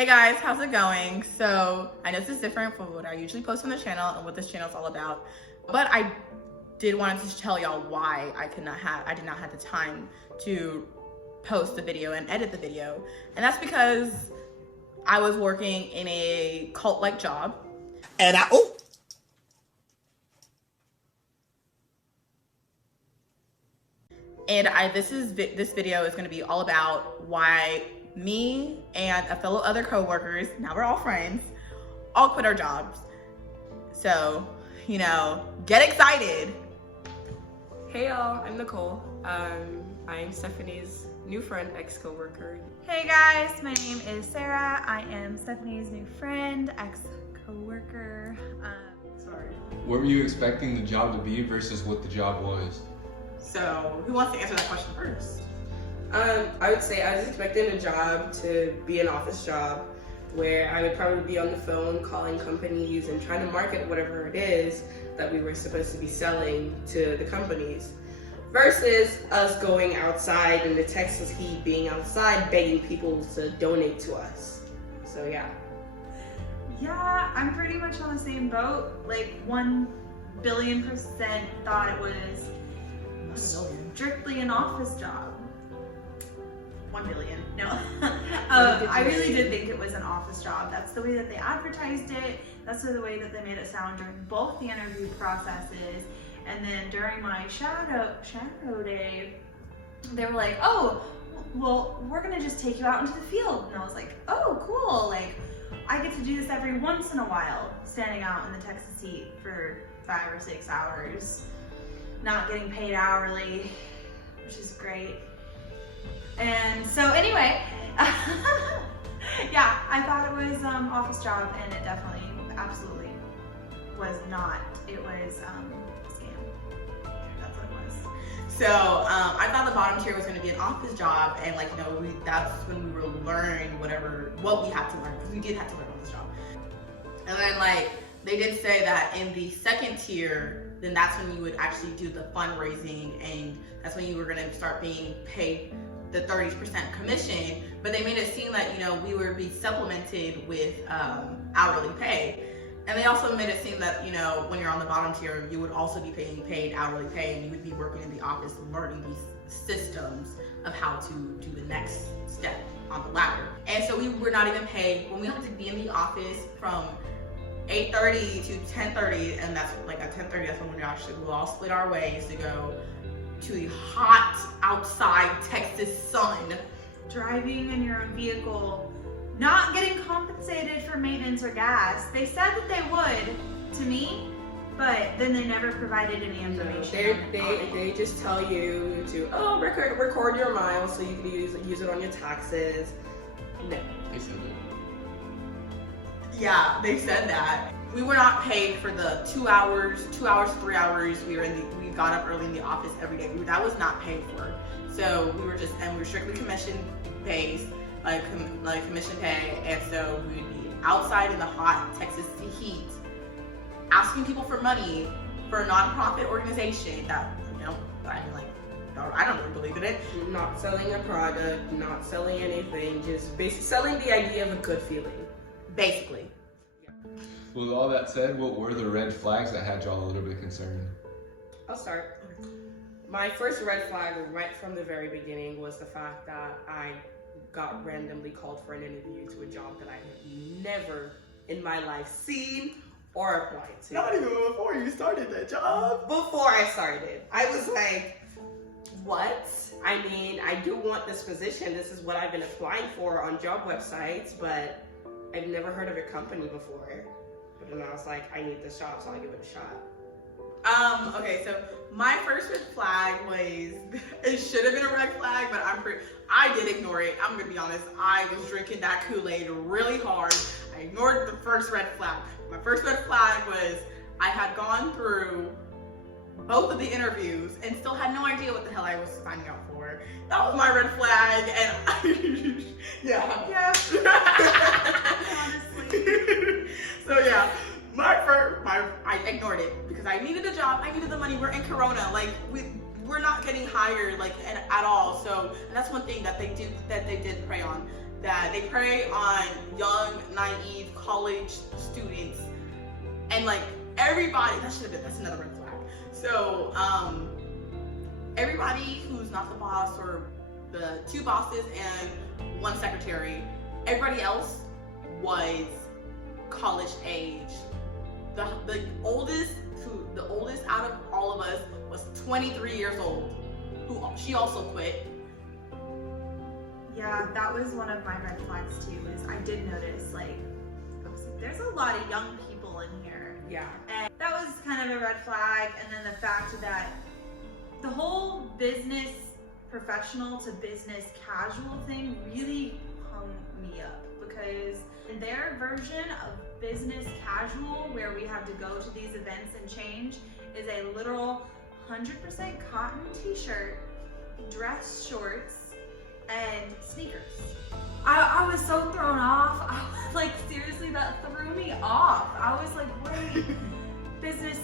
Hey guys, how's it going? So I know this is different from what I usually post on the channel and what this channel is all about, but I did want to tell y'all why I did not have the time to post the video and edit the video. And that's because I was working in a cult-like job. And this video is going to be all about why me and a fellow other co-workers, now we're all friends, all quit our jobs. So, you know, get excited. Hey y'all, I'm Nicole. I'm Stephanie's new friend, ex-co-worker. Hey guys, my name is Sarah. I am Stephanie's new friend, ex-co-worker. What were you expecting the job to be versus what the job was? So, who wants to answer that question first? I would say I was expecting a job to be an office job where I would probably be on the phone calling companies and trying to market whatever it is that we were supposed to be selling to the companies, versus us going outside in the Texas heat, being outside begging people to donate to us. So yeah. Yeah, I'm pretty much on the same boat. Like 1 billion% thought it was strictly an office job. 1 billion, no. I really did think it was an office job. That's the way that they advertised it. That's the way that they made it sound during both the interview processes. And then during my shadow day, they were like, oh, well, we're gonna just take you out into the field. And I was like, oh, cool. Like, I get to do this every once in a while, standing out in the Texas heat for 5 or 6 hours, not getting paid hourly, which is great. And so anyway, yeah, I thought it was office job, and it definitely, absolutely was not. It was a scam. That's what it was. So I thought the bottom tier was going to be an office job, and like, you know, that's when we were learning what we had to learn, because we did have to learn on this job. And then like they did say that in the second tier, then that's when you would actually do the fundraising, and that's when you were going to start being paid the 30% commission. But they made it seem that, you know, we would be supplemented with hourly pay. And they also made it seem that, you know, when you're on the bottom tier, you would also be being paid hourly pay, and you would be working in the office learning these systems of how to do the next step on the ladder. And so we were not even paid when we had to be in the office from 8:30 to 10:30, and that's like at 10:30, that's when we'll all split our ways to go to the hot outside Texas sun. Driving in your own vehicle, not getting compensated for maintenance or gas. They said that they would to me, but then they never provided any information. They just tell you to record your miles so you can use it on your taxes. No. They said that. Yeah, they said that. We were not paid for the 2 hours, 3 hours. We got up early in the office every day. That was not paid for. So we were strictly commission based, like commission pay. And so we would be outside in the hot Texas heat, asking people for money for a nonprofit organization that, you know, I don't really believe in it. Not selling a product, not selling anything, just basically selling the idea of a good feeling. Basically. With all that said, what were the red flags that had y'all a little bit concerned? I'll start. My first red flag right from the very beginning was the fact that I got randomly called for an interview to a job that I had never in my life seen or applied to. Not even before you started that job. Before I started. I was like, what? I mean, I do want this position. This is what I've been applying for on job websites, but I've never heard of your company before. But then I was like, I need this job, so I'll give it a shot. Okay, so my first red flag was, it should have been a red flag, but I did ignore it. I'm gonna be honest, I was drinking that Kool-Aid really hard. I ignored the first red flag. My first red flag was I had gone through both of the interviews and still had no idea what the hell I was signing up for. That was my red flag, and yeah. Honestly. So yeah, I ignored it because I needed a job, I needed the money. We're in Corona, like we're not getting hired like at all. So, and that's one thing that they did prey on. that they prey on young, naive college students, and like everybody. That's another red flag. So everybody who's not the boss, or the 2 bosses and 1 secretary, everybody else was college age. The oldest out of all of us was 23 years old. She also quit. Yeah, that was one of my red flags too. Is I did notice I was like, there's a lot of young people in here. Yeah. And that was kind of a red flag. And then the fact that the whole business professional to business casual thing really hung me up, because in their version of business casual, where we have to go to these events and change, is a literal 100% cotton t-shirt, dress shorts, and sneakers. I was so thrown off. I was like, seriously, that threw me off. I was like, wait, business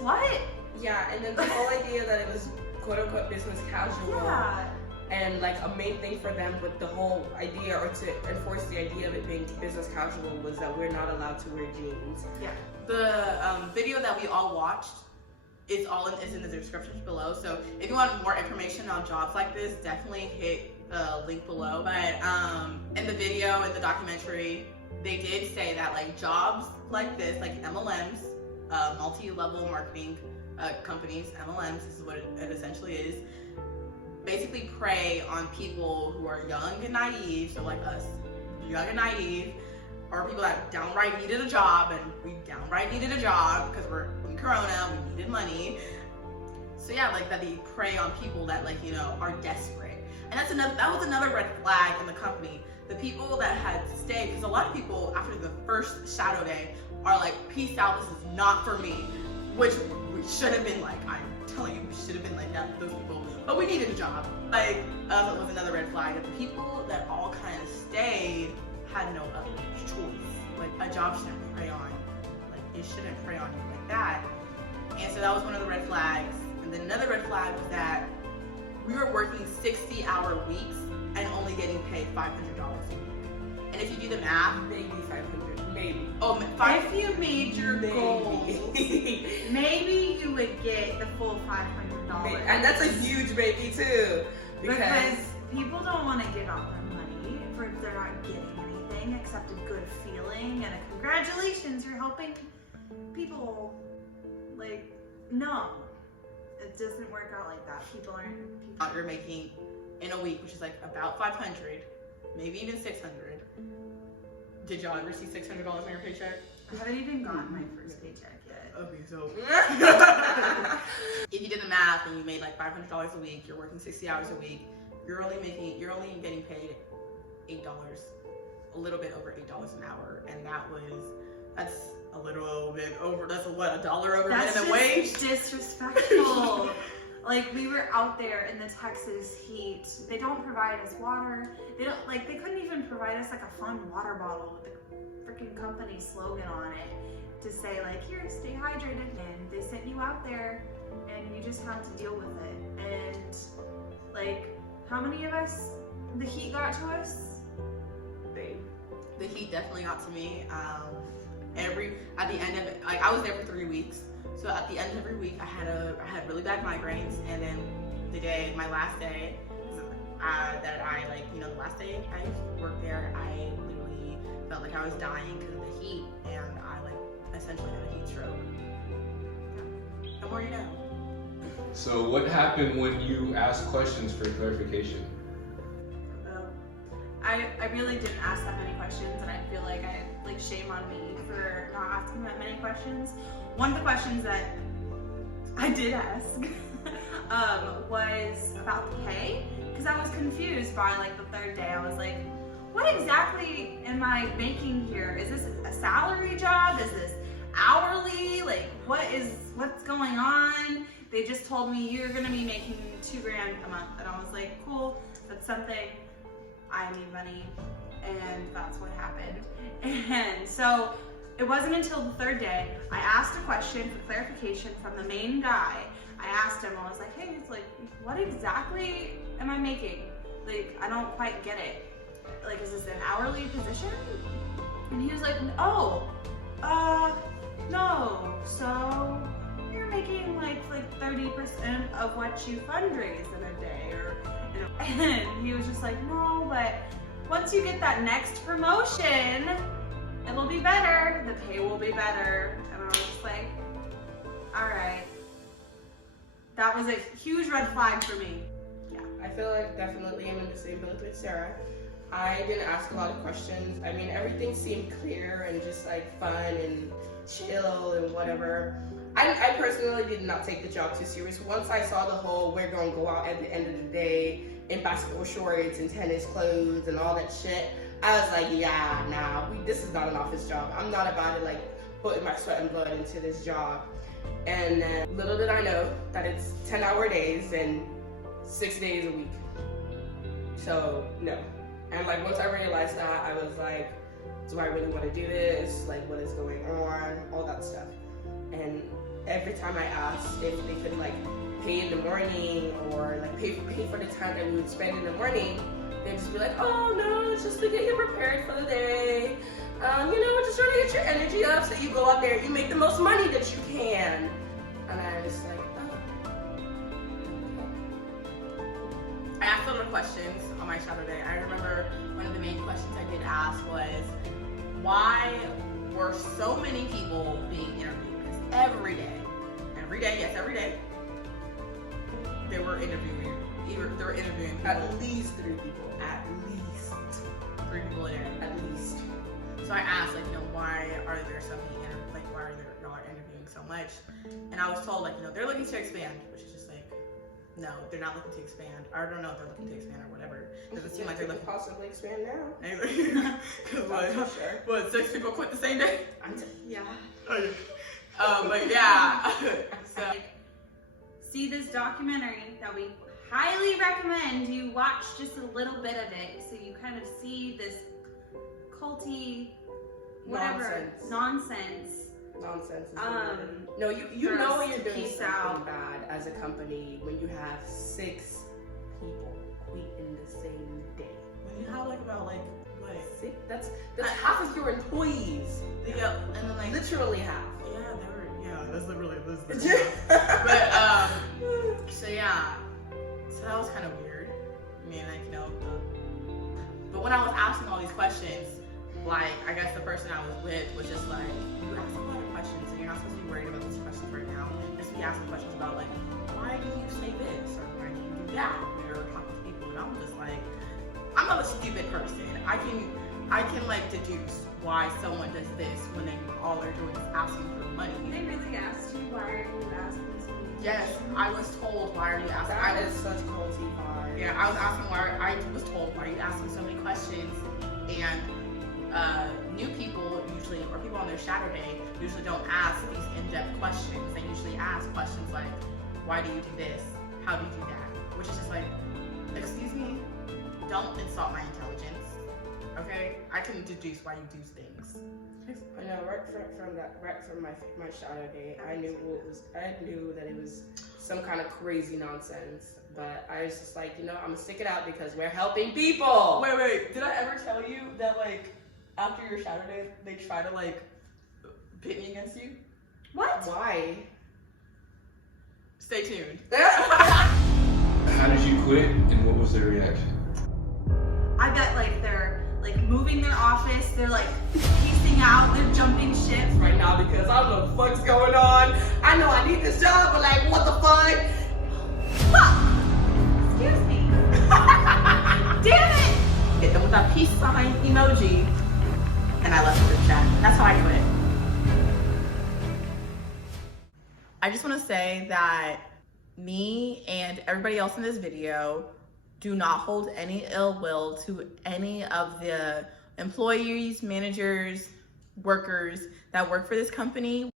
what? Yeah, and then the whole idea that it was quote unquote business casual. Yeah. And like a main thing for them with the whole idea, or to enforce the idea of it being business casual, was that we're not allowed to wear jeans. Yeah. The video that we all watched is in the description below. So if you want more information on jobs like this, definitely hit the link below. But in the video, in the documentary, they did say that like jobs like this, like MLMs, multi-level marketing companies, MLMs, this is what it essentially is, basically prey on people who are young and naive, so like us, young and naive, or people that downright needed a job, and we downright needed a job because we're in Corona, we needed money. So yeah, like that they prey on people that like, you know, are desperate. And that was another red flag in the company. The people that had stayed, because a lot of people after the first shadow day are like, peace out, this is not for me, which we should have been like, I'm telling you, we should have been like that with those people, but we needed a job. Like, that was another red flag. The people that all kind of stayed had no other choice. Like, a job shouldn't prey on, like, it shouldn't prey on you like that. And so that was one of the red flags. And then another red flag was that we were working 60-hour weeks and only getting paid $500 a week. And if you do the math, Maybe 500, maybe. oh, If you made your goals, maybe you would get the full $500. And that's a huge maybe too. Because people don't want to give out their money if they're not getting anything except a good feeling and a congratulations, you're helping people. Like, no, it doesn't work out like that. People aren't. You're making in a week, which is like about 500, maybe even 600. Did y'all ever see $600 in your paycheck? I haven't even gotten my first paycheck yet. Okay, so if you did the math and you made like $500 a week, you're working 60 hours a week, you're only getting paid $8, a little bit over $8 an hour, and that's a little bit over. That's what, $1 over minimum wage? That's disrespectful. Like, we were out there in the Texas heat. They don't provide us water. They couldn't even provide us like a fun water bottle with the freaking company slogan on it to say like, here, stay hydrated. And they sent you out there and you just had to deal with it. And like, how many of us, the heat got to us? The heat definitely got to me. At the end of it, like, I was there for 3 weeks. So at the end of every week, I had really bad migraines, and then my last day, the last day I worked there, I literally felt like I was dying because of the heat, and I essentially had a heat stroke. The more you know. So what happened when you asked questions for clarification? I really didn't ask that many questions, and I feel like shame on me for not asking that many questions. One of the questions that I did ask was about the pay, because I was confused by like the third day. I was like, what exactly am I making here? Is this a salary job? Is this hourly? Like, what's going on? They just told me you're gonna be making $2,000 a month, and I was like, cool, that's something. I need money, and that's what happened. And so it wasn't until the third day I asked a question for clarification from the main guy. I asked him, I was like, hey, it's like, what exactly am I making? Like, I don't quite get it. like, is this an hourly position? And he was like, oh, no, so you're making like 30% of what you fundraise in a day, or, and he was just like, no, but once you get that next promotion, it'll be better, the pay will be better. And I was just like, all right. That was a huge red flag for me. Yeah. I feel like definitely I'm in the same boat with Sarah. I didn't ask a lot of questions. I mean, everything seemed clear and just like fun and chill and whatever. I personally did not take the job too serious. Once I saw the whole we're gonna go out at the end of the day in basketball shorts and tennis clothes and all that shit, I was like, yeah, nah, this is not an office job. I'm not about to like put my sweat and blood into this job. And then little did I know that it's 10-hour days and 6 days a week. So no. And like once I realized that, I was like, do I really want to do this? Like, what is going on? All that stuff. And every time I asked if they could like pay in the morning or like pay for the time that we would spend in the morning, they'd just be like, oh no, it's just to get you prepared for the day. We're just trying to get your energy up so you go out there and you make the most money that you can. And I was like, oh. I asked a lot of questions on my shadow day. I remember one of the main questions I did ask was, why were so many people being interviewed? Because every day, yes, every day, they were interviewing people. At least 3 people. At least 3 people a day, at least. So I asked, like, why are there so many, why are y'all interviewing so much? And I was told, like, they're looking to expand, which is just like, no, they're not looking to expand. I don't know if they're looking to expand or whatever. It doesn't seem like they're looking. Possibly expand now. Because what, 6 people quit the same day? Yeah. But yeah. So. See this documentary that we highly recommend you watch just a little bit of it so you kind of see this culty, whatever, nonsense. Nonsense. No, you know when you're doing something bad as a company when you have 6 people quit in the same day. When you have about what? 6? That's half of your employees. Yeah, and then literally half. That's literally but so yeah, so that was kind of weird. I mean, but when I was asking all these questions, I guess the person I was with was just like, you ask a lot of questions and you're not supposed to be worried about these questions right now. Just be asking questions about why do you say this or why do you do that when you're talking to people? And I'm just like, I'm not a stupid person. I can deduce why someone does this when all they're doing is asking for money. They really asked you, why are you asking so many questions? Yes, I was told, why are you asking? That is such culty hard. Yeah, I was asking I was told, why are you asking so many questions? And new people usually, or people on their shadow day, usually don't ask these in-depth questions. They usually ask questions like, why do you do this? How do you do that? Which is just like, excuse me, don't insult my intelligence. Okay, I can deduce why you do things. I know, right from my shadow day, I knew that it was some kind of crazy nonsense. But I was just like, I'm gonna stick it out because we're helping people. Wait, did I ever tell you that after your shadow day, they try to pit me against you? What? Why? Stay tuned. How did you quit and what was their reaction? I bet they're moving their office, they're piecing out, they're jumping ships right now because I don't know what the fuck's going on. I know I need this job, but what the fuck? Fuck! Excuse me. Damn it! Hit them with that peace sign emoji, and I left the group chat. That's how I quit. I just want to say that me and everybody else in this video do not hold any ill will to any of the employees, managers, workers that work for this company.